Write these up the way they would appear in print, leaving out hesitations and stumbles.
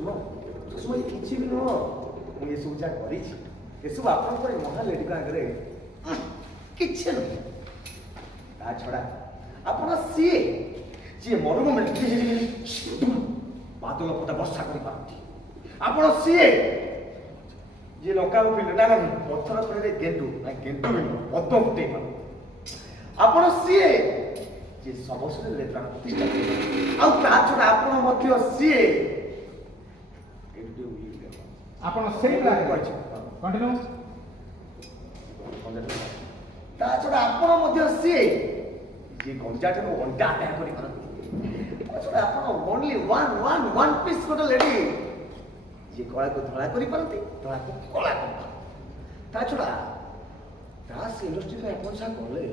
ଶୁଣ ସୁଷମା କିଛି ବି ନୁହଁ ମୁଁ ଏସବୁ ଯାହା କରିଛି ଏସବୁ ଆପଣଙ୍କର ମହାଲେଡିଙ୍କ ଆଗରେ କିଛି ନୁହେଁ ତା ଛଡ଼ା ଆପଣ ସିଏ ଯିଏ ମରୁଭୂମିରେ ବାଦଲ ପଟା ବର୍ଷା କରିପାରନ୍ତି ଆପଣ ସିଏ ଯିଏ ଲଙ୍କା ନା ପଥର ଖଣିରେ ଗେଣ୍ଡୁ ବି ନୁହଁ ପଦ୍ମ ଫୁଟେଇ ପାରନ୍ତି ଆପଣ ସିଏ ଯିଏ ସମସ୍ତେ ପ୍ରାଣ ପ୍ରତିଷ୍ଠା କରିପାରନ୍ତି ଆଉ ତା ଛଡ଼ା ଆପଣ ମଧ୍ୟ ସିଏ ଆପଣ ସେଇ କହିଛି କଣ୍ଟିନ୍ୟୁ ତା ଛଡ଼ା ଆପଣ ମଧ୍ୟ ସିଏ ଯିଏ ଗଞ୍ଜାଠାରୁ ଅଣ୍ଡା ଆଦାୟ କରିପାରନ୍ତି ତା ଛଡ଼ା ଆପଣ ଓନ୍ଲି ୱାନ୍ ପିସ୍ ଗୋଟେ ଲେଡି ଯିଏ କଳାକୁ ଧଳା କରିପାରନ୍ତି ଧଳାକୁ କଳା କରିପାରନ୍ତି ତା ଛଡ଼ା ଦାସ ଇଣ୍ଡଷ୍ଟ୍ରିରେ ଆପଣ ଯାହା କଲେ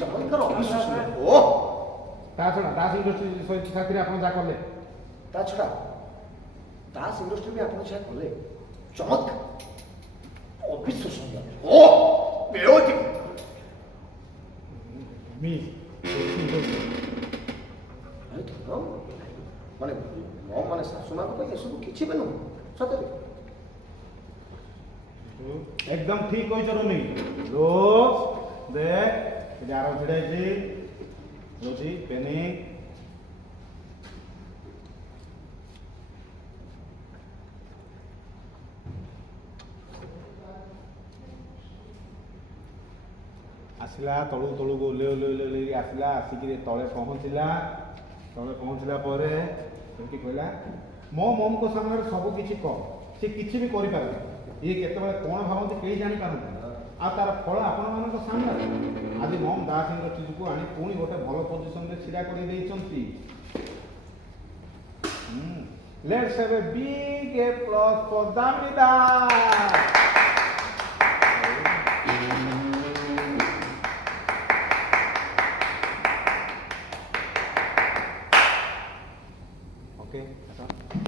ଚମତ୍କାର ଅବିଶ୍ୱାସ ଓ ତା ଛଡ଼ା ଦାସ ଇଣ୍ଡଷ୍ଟ୍ରି ସାଥିରେ ଆପଣ ଯାହା କଲେ ତା ଛଡ଼ା ଦାସ ଇଣ୍ଡଷ୍ଟ୍ରିରେ ଆପଣ ଯାହା କଲେ ଚମତ୍କାର ଅବିଶ୍ୱାସନୀୟ ଓ ବେଳୋତି ମାନେ ମୋ ମାନେ ଶାଶୁମାଙ୍କ ପାଇଁ ଏସବୁ କିଛି ବି ନୁହଁ ସତରେ एकदम ठीक କହିଛ ରୋମି ରୋଜ ଦେଖ ଏଠି ଆର ଛିଡ଼ା ହେଇଛି ରୋଜି ପେନି ଆସିଲା ତଳୁ ତଳୁକୁ ଓହ୍ଲେଇ ଆସିଲା ଆସିକି ତଳେ ପହଞ୍ଚିଲା ପରେ ଏମିତି କହିଲା ମୋ ମମଙ୍କ ସାମ୍ନାରେ ସବୁ କିଛି କହ ସେ କିଛି ବି କରିପାରୁନି ଇଏ କେତେବେଳେ କ'ଣ ଭାବନ୍ତି କେହି ଜାଣିପାରନ୍ତି ଆଉ ତାର ଫଳ ଆପଣମାନଙ୍କ ସାମ୍ନାରେ ଆଜି ମମ୍ ଦାସ ଇଣ୍ଡଷ୍ଟ୍ରିଜକୁ ଆଣି ପୁଣି ଗୋଟେ ଭଲ ପୋଜିସନରେ ଛିଡ଼ା କରିଦେଇଛନ୍ତି let's have a big applause for Damini Das Okay.